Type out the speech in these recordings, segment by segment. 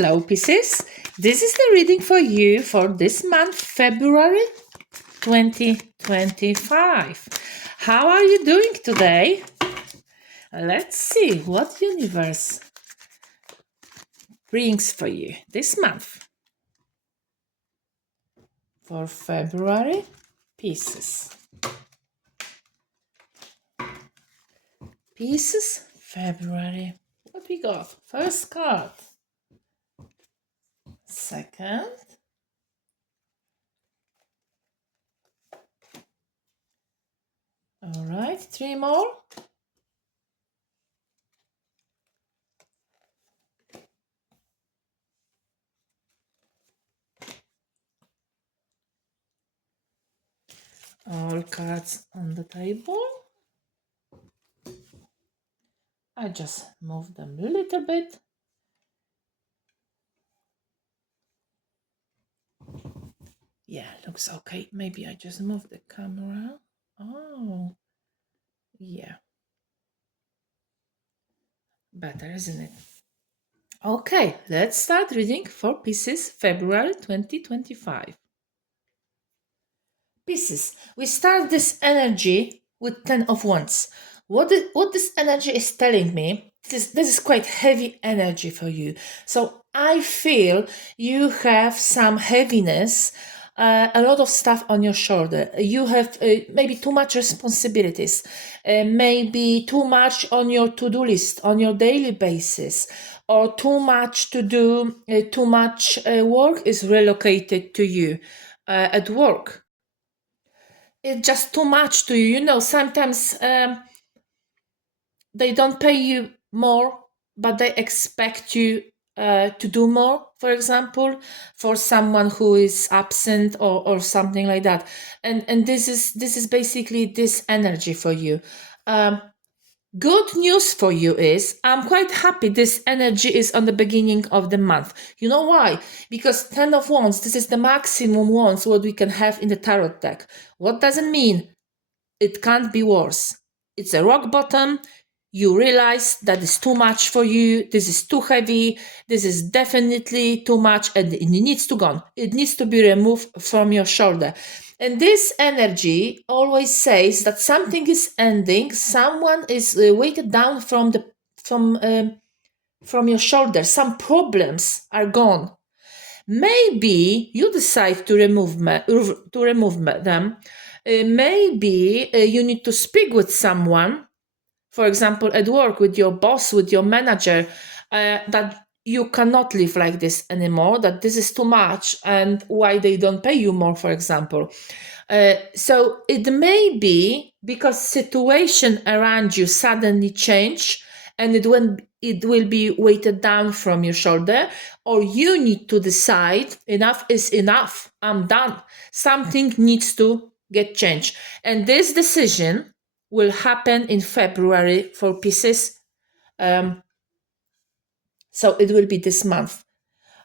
Hello, Pisces. This is the reading for you for this month, February 2025. How are you doing today? Let's see what universe brings for you this month. For February, Pisces. Pisces, February. What we got? First card. Second. All right, three more. All cards on the table. I just move them a little bit. Yeah, looks okay. Maybe I just move the camera. Oh, yeah. Better, isn't it? Okay, let's start reading for Pisces, February 2025. Pisces, we start this energy with 10 of Wands. What this energy is telling me, this is quite heavy energy for you. So I feel you have some heaviness, a lot of stuff on your shoulder. You have maybe too much responsibilities, maybe too much on your to-do list on your daily basis, or too much to do, too much work is relocated to you at work. It's just too much to you. You know, sometimes they don't pay you more, but they expect you to do more, for example, for someone who is absent or something like that. And this is basically this energy for you. Good news for you is I'm quite happy this energy is on the beginning of the month. You know why? Because 10 of Wands, this is the maximum wands what we can have in the tarot deck. What does it mean? It can't be worse. It's a rock bottom. You realize that is too much for you. This is too heavy. This is definitely too much and it needs to go. It needs to be removed from your shoulder. And this energy always says that something is ending. Someone is weighted down from your shoulder. Some problems are gone. Maybe you decide to remove them. Maybe you need to speak with someone, for example, at work, with your boss, with your manager, that you cannot live like this anymore, that this is too much and why they don't pay you more, for example. So it may be because situation around you suddenly change and it will be weighted down from your shoulder, or you need to decide enough is enough. I'm done. Something needs to get changed. And this decision will happen in February for Pisces. So it will be this month.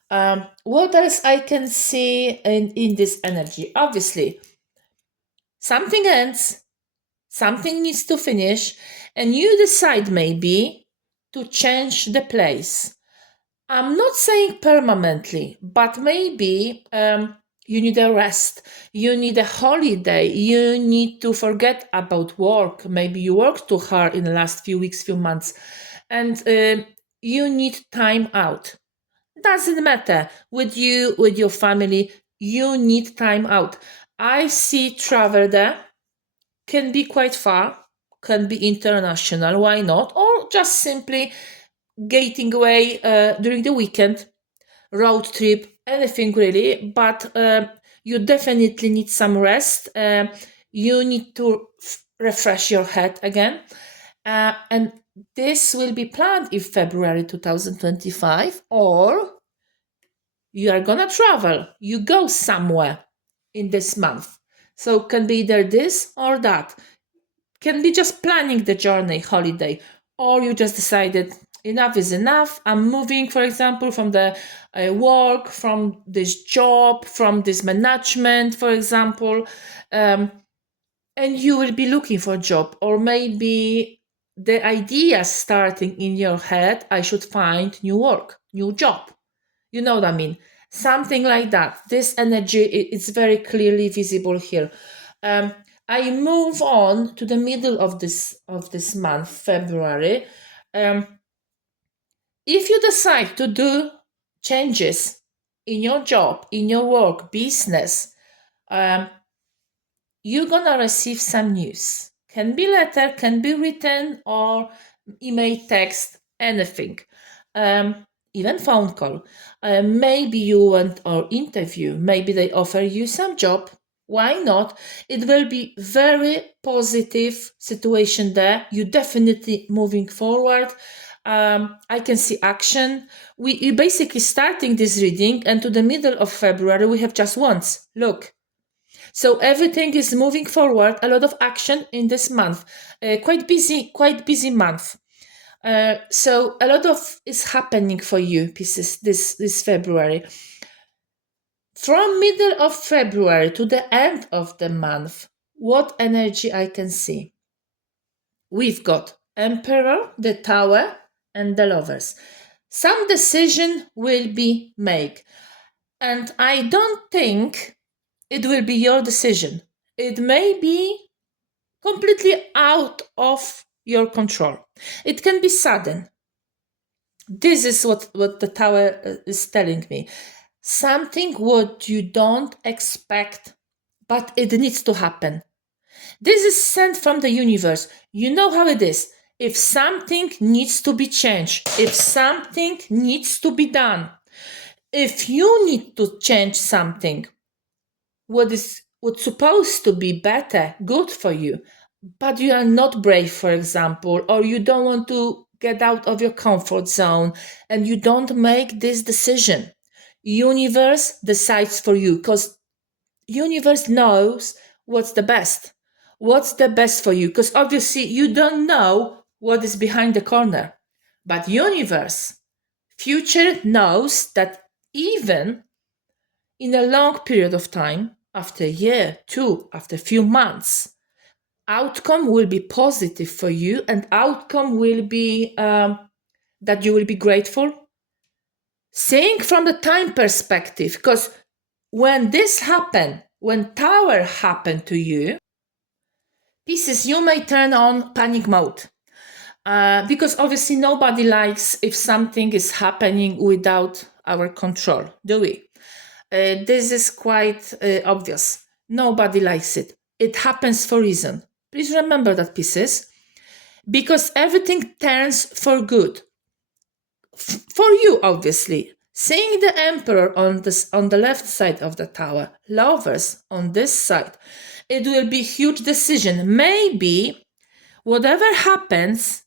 What else I can see in this energy? Obviously, something ends, something needs to finish, and you decide maybe to change the place. I'm not saying permanently, but maybe you need a rest, you need a holiday, you need to forget about work. Maybe you worked too hard in the last few weeks, few months, and you need time out. Doesn't matter with you, with your family, you need time out. I see travel there, can be quite far, can be international, why not? Or just simply getting away during the weekend, road trip, anything really, but you definitely need some rest. You need to refresh your head again. And this will be planned in February 2025, or you are gonna travel, you go somewhere in this month. So can be either this or that. Can be just planning the journey, holiday, or you just decided enough is enough. I'm moving, for example, from the work, from this job, from this management, for example, and you will be looking for a job, or maybe the idea starting in your head, I should find new work, new job. You know what I mean? Something like that. This energy is very clearly visible here. I move on to the middle of this month, February. If you decide to do changes in your job, in your work, business, you're gonna receive some news. Can be letter, can be written, or email, text, anything. Even phone call. Maybe you want or interview. Maybe they offer you some job. Why not? It will be very positive situation there. You definitely moving forward. I can see action. We basically starting this reading, and to the middle of February we have just once. Look, so everything is moving forward. A lot of action in this month. Quite busy month. So a lot of is happening for you, Pisces, this February. From middle of February to the end of the month, what energy I can see? We've got Emperor, the Tower, and the Lovers. Some decision will be made, and I don't think it will be your decision. It may be completely out of your control. It can be sudden. This is what the Tower is telling me. Something what you don't expect, but it needs to happen. This is sent from the universe. You know how it is. If something needs to be changed, if something needs to be done, if you need to change something, what's supposed to be better, good for you, but you are not brave, for example, or you don't want to get out of your comfort zone and you don't make this decision. Universe decides for you because universe knows what's the best. What's the best for you? Because obviously you don't know what is behind the corner. But universe, future knows that even in a long period of time, after a year, two, after a few months, outcome will be positive for you, and outcome will be that you will be grateful. Seeing from the time perspective, because when this happened, when Tower happened to you, Pisces, you may turn on panic mode. Because obviously nobody likes if something is happening without our control, do we? This is quite obvious. Nobody likes it. It happens for a reason. Please remember that, Pisces, because everything turns for good. For you, obviously. Seeing the Emperor on the left side of the Tower, Lovers on this side, it will be huge decision. Maybe whatever happens,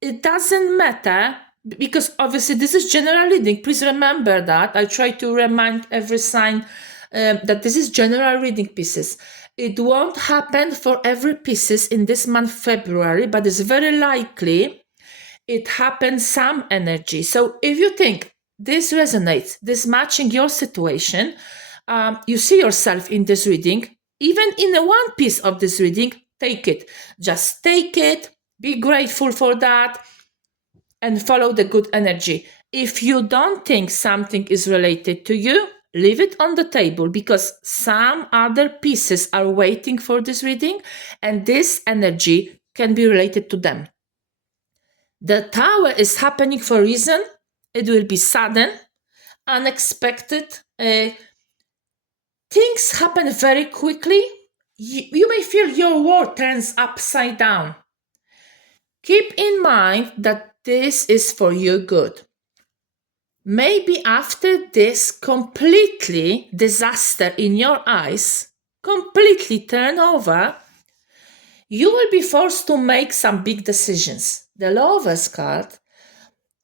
it doesn't matter, because obviously this is general reading. Please remember that. I try to remind every sign that this is general reading, Pisces. It won't happen for every Pisces in this month, February, but it's very likely it happens some energy. So if you think this resonates, this matching your situation, you see yourself in this reading, even in a one piece of this reading, take it. Just take it, be grateful for that, and follow the good energy. If you don't think something is related to you, leave it on the table, because some other pieces are waiting for this reading, and this energy can be related to them. The Tower is happening for a reason. It will be sudden, unexpected. Things happen very quickly. You may feel your world turns upside down. Keep in mind that this is for your good. Maybe after this completely disaster in your eyes, completely turn over, you will be forced to make some big decisions. The Lovers card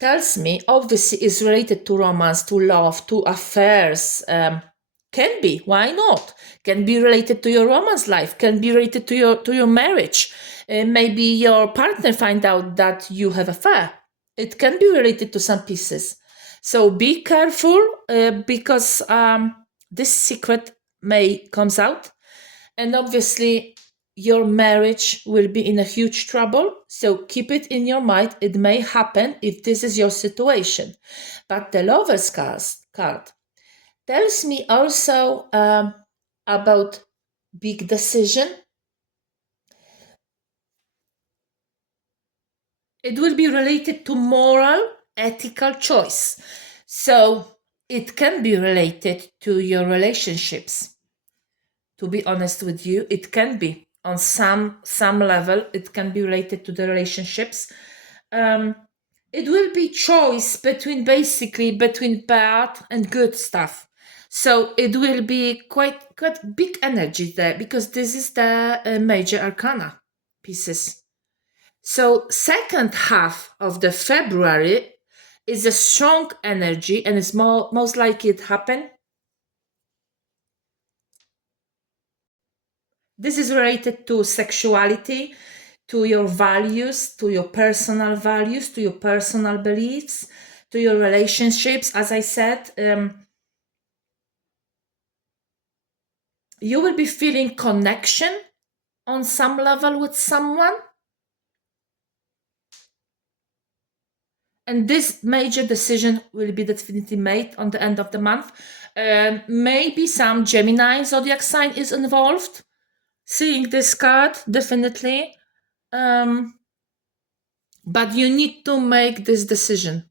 tells me, obviously, is related to romance, to love, to affairs. Can be, why not? Can be related to your romance life, can be related to your marriage. Maybe your partner find out that you have affair. It can be related to some pieces. So be careful, because this secret may comes out. And obviously, your marriage will be in a huge trouble. So keep it in your mind. It may happen if this is your situation. But the Lover's card tells me also about big decision. It will be related to moral, ethical choice. So it can be related to your relationships. To be honest with you, it can be on some level. It can be related to the relationships. It will be choice between bad and good stuff. So it will be quite big energy there, because this is the major arcana pieces. So second half of the February is a strong energy, and it's most likely it happen. This is related to sexuality, to your values, to your personal values, to your personal beliefs, to your relationships. As I said, you will be feeling connection on some level with someone. And this major decision will be definitely made on the end of the month. Maybe some Gemini zodiac sign is involved. Seeing this card, definitely. But you need to make this decision.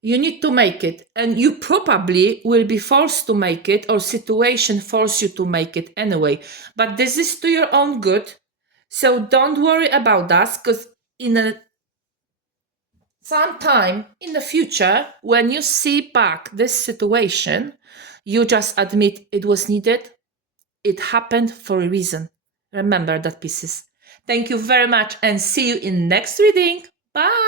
You need to make it, and you probably will be forced to make it, or situation force you to make it anyway. But this is to your own good. So don't worry about that, because in some time in the future, when you see back this situation, you just admit it was needed. It happened for a reason. Remember that, pieces. Thank you very much, and see you in next reading. Bye.